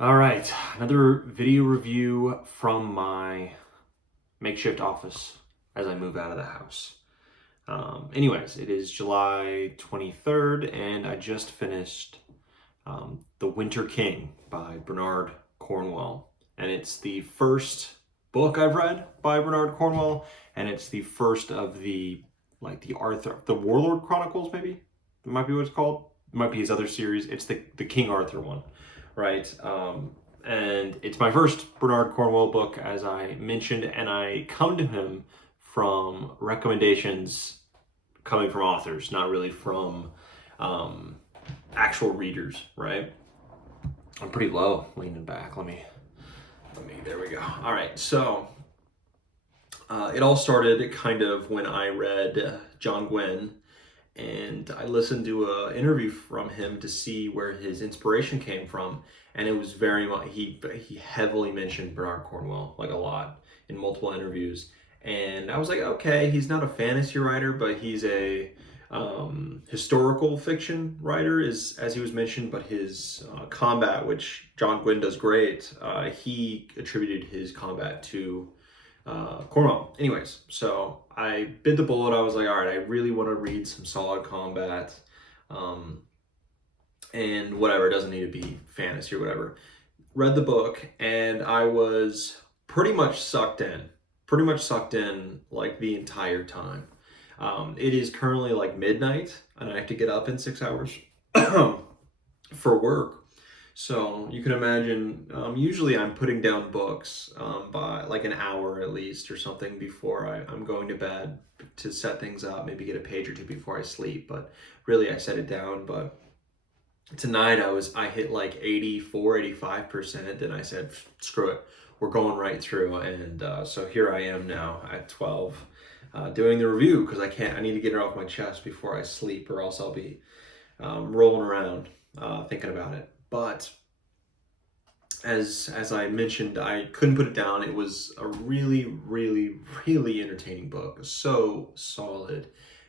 All right, another video review from my makeshift office as I move out of the house. Anyways, it is July 23rd, and I just finished The Winter King by Bernard Cornwell. And it's the first book I've read by Bernard Cornwell, and it's the first of the Warlord Chronicles, maybe? That might be what it's called. It might be his other series. It's the King Arthur one, right? And it's my first Bernard Cornwell book, as I mentioned, and I come to him from recommendations coming from authors, not really from actual readers, right? I'm pretty low, leaning back. There we go. All right, so it all started kind of when I read John Gwynne, and I listened to an interview from him to see where his inspiration came from, and it was very much he heavily mentioned Bernard Cornwell like a lot in multiple interviews, and I was like, okay, he's not a fantasy writer, but he's a historical fiction writer, is as he was mentioned, but his combat, which John Gwynne does great, he attributed his combat to Cornwell. Anyways, so I bit the bullet. I was like, all right, I really want to read some solid combat, and whatever, it doesn't need to be fantasy or whatever. Read the book, and I was pretty much sucked in like the entire time. It is currently like midnight, and I have to get up in 6 hours for work. So you can imagine, usually I'm putting down books by like an hour at least or something before I'm going to bed to set things up, maybe get a page or two before I sleep. But really, I set it down. But tonight I hit like 84, 85%. Then I said, screw it, we're going right through. And so here I am now at 12, doing the review because I need to get it off my chest before I sleep, or else I'll be rolling around thinking about it. But as I mentioned, I couldn't put it down. It was a really, really, really entertaining book. So solid,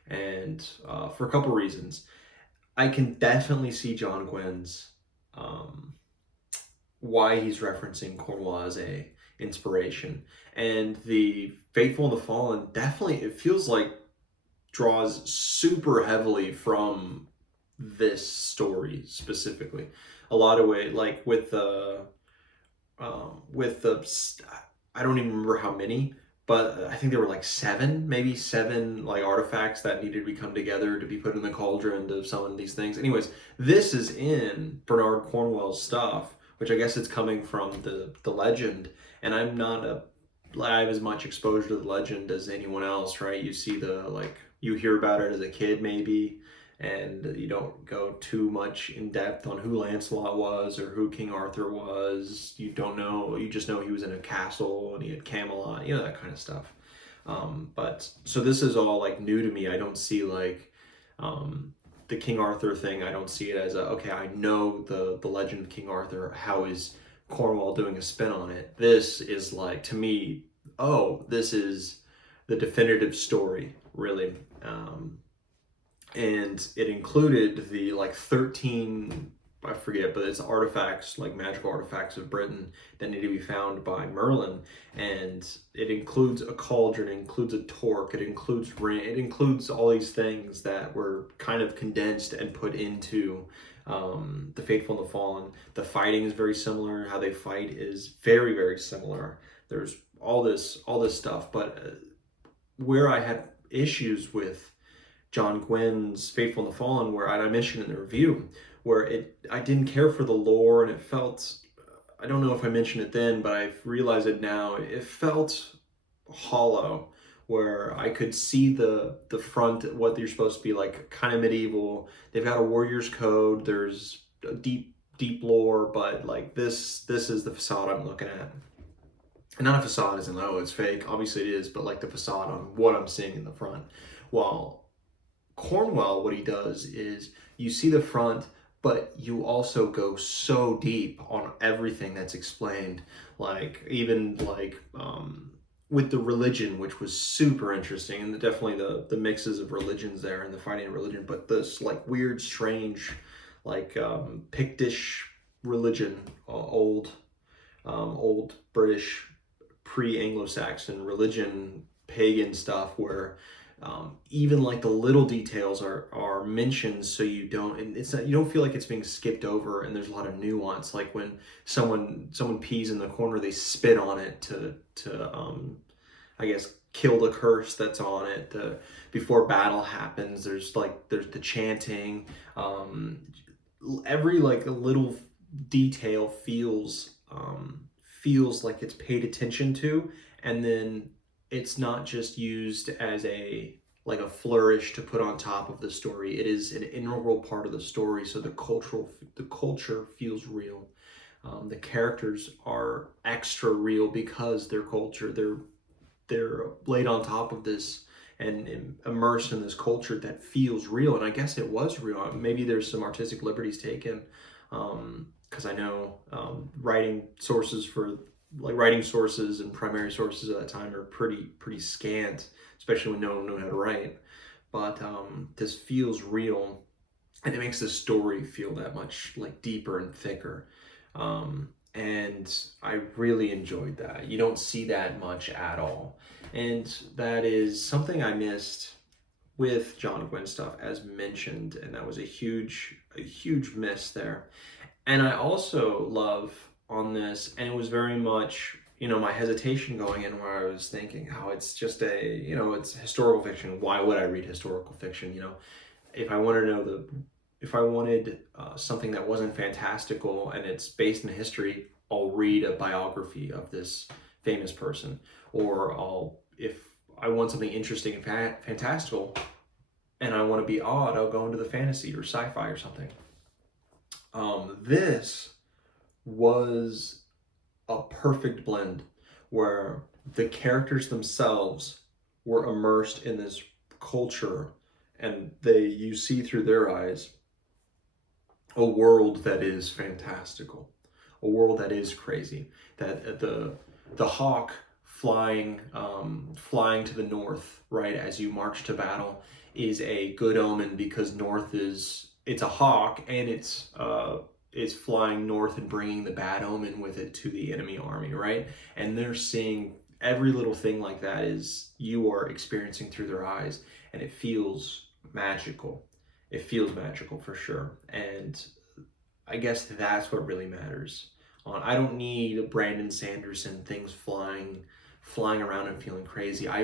and for a couple reasons. I can definitely see John Gwynn's why he's referencing Cornwell as a inspiration, and the Faithful and the Fallen definitely, it feels like, draws super heavily from this story specifically. A lot of way, like with the I don't even remember how many, but I think there were like maybe seven like artifacts that needed to come together to be put in the cauldron to summon these things. Anyways, this is in Bernard Cornwell's stuff, which I guess it's coming from the legend, and I have as much exposure to the legend as anyone else, right? You see you hear about it as a kid maybe, and you don't go too much in depth on who Lancelot was or who King Arthur was. You don't know, you just know he was in a castle and he had Camelot, that kind of stuff. But so this is all like new to me. I don't see the King Arthur thing. I don't see it as okay, I know the legend of King Arthur. How is Cornwell doing a spin on it? This is like, to me, oh, this is the definitive story, really. And it included the like 13, I forget, but it's artifacts, like magical artifacts of Britain that need to be found by Merlin. And it includes a cauldron, it includes a torque, it includes all these things that were kind of condensed and put into the Faithful and the Fallen. The fighting is very similar. How they fight is very, very similar. There's all this stuff, but where I had issues with John Gwynn's Faithful and the Fallen, where I mentioned in the review, where I didn't care for the lore, and it felt, I don't know if I mentioned it then, but I've realized it now, it felt hollow, where I could see the front, what you're supposed to be like, kind of medieval. They've got a warrior's code, there's a deep lore, but like this is the facade I'm looking at. And not a facade as in, oh, it's fake, obviously it is, but like the facade on what I'm seeing in the front. While Cornwell, what he does is you see the front, but you also go so deep on everything that's explained, like even like with the religion, which was super interesting, and definitely the mixes of religions there and the fighting of religion, but this like weird, strange, like Pictish religion, old British pre-Anglo-Saxon religion, pagan stuff, where even like the little details are mentioned, so you don't, and it's not, you don't feel like it's being skipped over, and there's a lot of nuance. Like when someone pees in the corner, they spit on it to I guess kill the curse that's on it. Before battle happens, there's the chanting. Every like a little detail feels like it's paid attention to, and then it's not just used as a like a flourish to put on top of the story. It is an integral part of the story, so the culture feels real. The characters are extra real because their culture, they're laid on top of this and immersed in this culture that feels real. And I guess it was real. Maybe there's some artistic liberties taken, because I know writing sources and primary sources at that time are pretty scant, especially when no one knew how to write. But this feels real, and it makes the story feel that much like deeper and thicker. And I really enjoyed that. You don't see that much at all. And that is something I missed with John Gwynn stuff, as mentioned, and that was a huge miss there. And I also love on this, and it was very much, my hesitation going in, where I was thinking how it's just it's historical fiction. Why would I read historical fiction? If I want to know if I wanted something that wasn't fantastical and it's based in history, I'll read a biography of this famous person. Or if I want something interesting and fantastical and I want to be odd, I'll go into the fantasy or sci-fi or something. This was a perfect blend where the characters themselves were immersed in this culture, and you see through their eyes a world that is fantastical, a world that is crazy. That the hawk flying to the north, right, as you march to battle, is a good omen, because it's a hawk, and it's flying north and bringing the bad omen with it to the enemy army, right? And they're seeing every little thing like that is you are experiencing through their eyes, and it feels magical. It feels magical for sure. And I guess that's what really matters. I don't need Brandon Sanderson things flying around and feeling crazy. I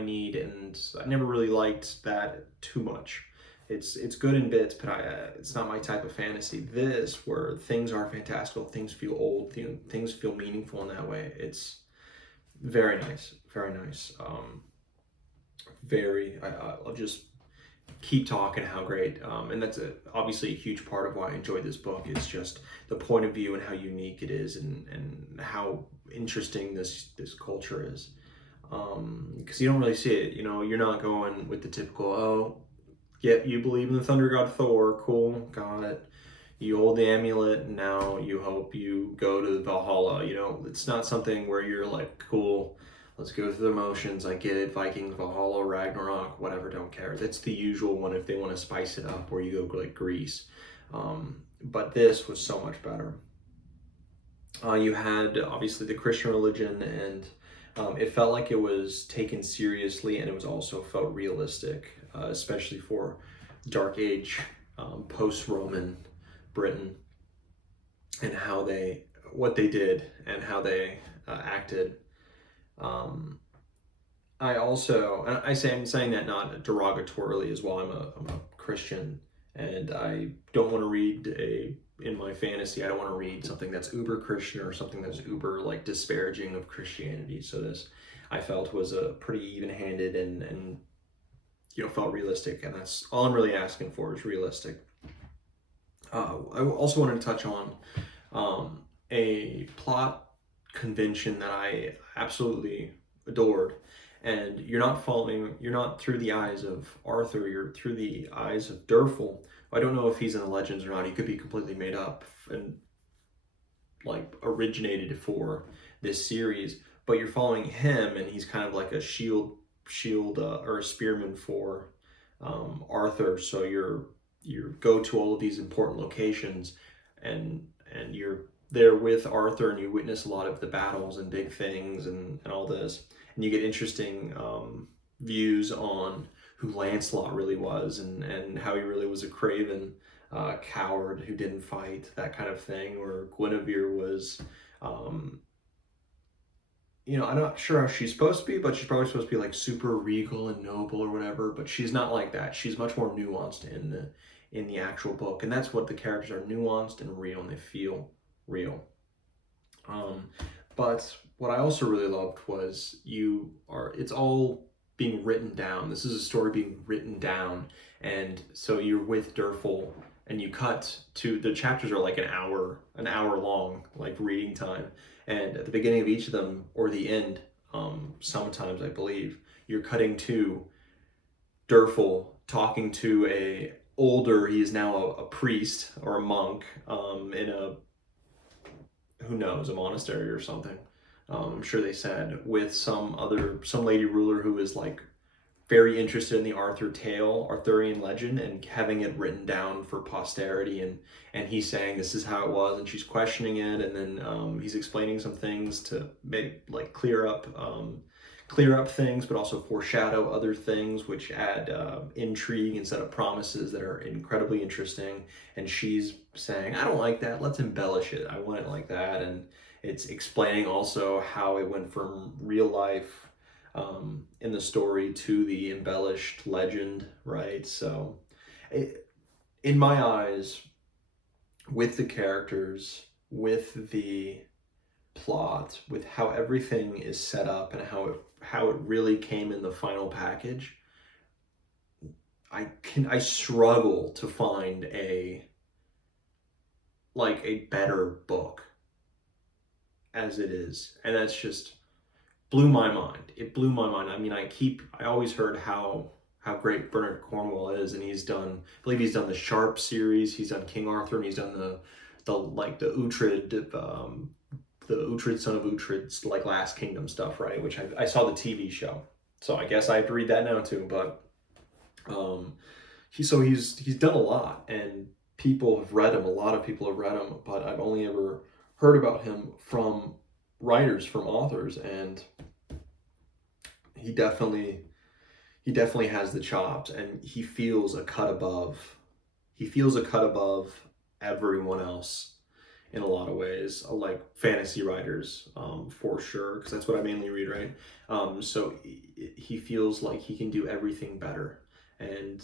need, and I never really liked that too much. It's good in bits, but it's not my type of fantasy. This, where things are fantastical, things feel old, things feel meaningful in that way. It's very nice, very nice. I'll just keep talking how great, and that's obviously a huge part of why I enjoyed this book. It's just the point of view and how unique it is, and how interesting this culture is. Because you don't really see it. You're not going with the typical, yep, you believe in the thunder god Thor, cool, got it. You hold the amulet, and now you hope you go to Valhalla. It's not something where you're like, cool, let's go through the motions. I get it, Vikings, Valhalla, Ragnarok, whatever, don't care. That's the usual one if they want to spice it up, where you go like Greece. But this was so much better. You had, obviously, the Christian religion, and it felt like it was taken seriously, and it was also felt realistic, especially for Dark Age, post-Roman Britain, and what they did and how they acted. I'm saying that not derogatorily as well. I'm a Christian, and I don't want to read in my fantasy, I don't want to read something that's uber Christian or something that's uber like disparaging of Christianity. So this, I felt, was a pretty even-handed and felt realistic, and that's all I'm really asking for, is realistic. I also wanted to touch on a plot convention that I absolutely adored. And you're not through the eyes of Arthur, you're through the eyes of Durfel. I don't know if he's in the legends or not. He could be completely made up and like originated for this series, but you're following him, and he's kind of like a shield or a spearman for Arthur. So you go to all of these important locations, and there with Arthur, and you witness a lot of the battles and big things and all this, and you get interesting views on who Lancelot really was, and how he really was a craven coward who didn't fight, that kind of thing, or Guinevere was, I'm not sure how she's supposed to be, but she's probably supposed to be like super regal and noble or whatever, but she's not like that. She's much more nuanced in the actual book, and that's what the characters are, nuanced and real, and they feel real. But what I also really loved was it's all being written down. This is a story being written down, and so you're with Derfel, and you cut to the chapters are like an hour long, like reading time. And at the beginning of each of them, or the end, sometimes I believe, you're cutting to Derfel talking to he is now a priest or a monk in who knows, a monastery or something. I'm sure they said, with some lady ruler who is like very interested in the Arthurian legend, and having it written down for posterity, and he's saying this is how it was, and she's questioning it, and then he's explaining some things to clear up things, but also foreshadow other things which add intrigue instead of promises that are incredibly interesting. And she's saying, I don't like that, let's embellish it, I want it like that. And it's explaining also how it went from real life in the story to the embellished legend, right? So in my eyes, with the characters, with the plot, with how everything is set up, and how it really came in the final package, I struggle to find a better book as it is. And that's just blew my mind. It blew my mind. I mean, I always heard how great Bernard Cornwell is, and I believe he's done the Sharp series, he's done King Arthur, and he's done the Uhtred, the Uhtred, son of Uhtred's like Last Kingdom stuff, right? Which I saw the TV show, so I guess I have to read that now too. But he's done a lot, and people have read him. A lot of people have read him, but I've only ever heard about him from writers, from authors, and he definitely has the chops, and he feels a cut above everyone else in a lot of ways, like fantasy writers, for sure, because that's what I mainly read, right? So he feels like he can do everything better, and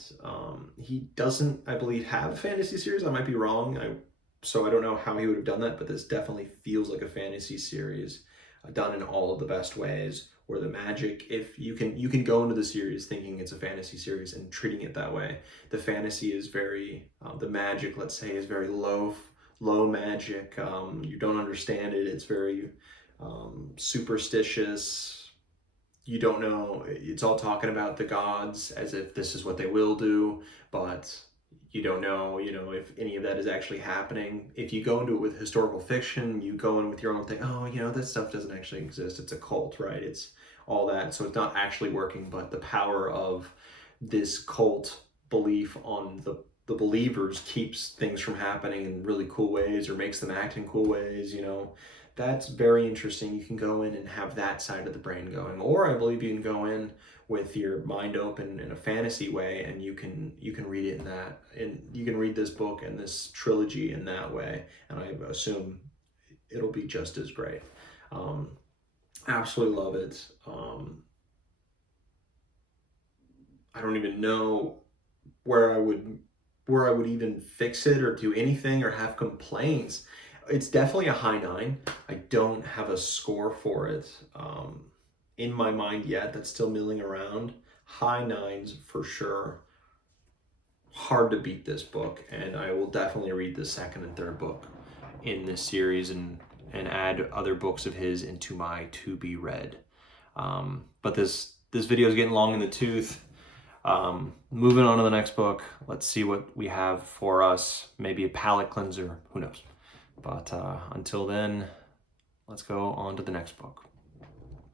he doesn't, I believe, have a fantasy series. I might be wrong, so I don't know how he would have done that, but this definitely feels like a fantasy series done in all of the best ways, where the magic, if you can go into the series thinking it's a fantasy series and treating it that way. The fantasy is very, the magic, let's say, is very low magic. You don't understand it. It's very superstitious. You don't know. It's all talking about the gods as if this is what they will do, but you don't know, if any of that is actually happening. If you go into it with historical fiction, you go in with your own thing. Oh, that stuff doesn't actually exist. It's a cult, right? It's all that. So it's not actually working, but the power of this cult belief on the believers keeps things from happening in really cool ways, or makes them act in cool ways, That's very interesting. You can go in and have that side of the brain going. Or I believe you can go in with your mind open in a fantasy way, and you can read it in that, and you can read this book and this trilogy in that way, and I assume it'll be just as great. Absolutely love it. I don't even know where I would even fix it or do anything or have complaints. It's definitely a high 9. I don't have a score for it in my mind yet. That's still milling around. High 9s for sure. Hard to beat this book, and I will definitely read the second and third book in this series and add other books of his into my to be read. But this video is getting long in the tooth. Moving on to the next book. Let's see what we have for us. Maybe a palate cleanser. Who knows? But until then, let's go on to the next book.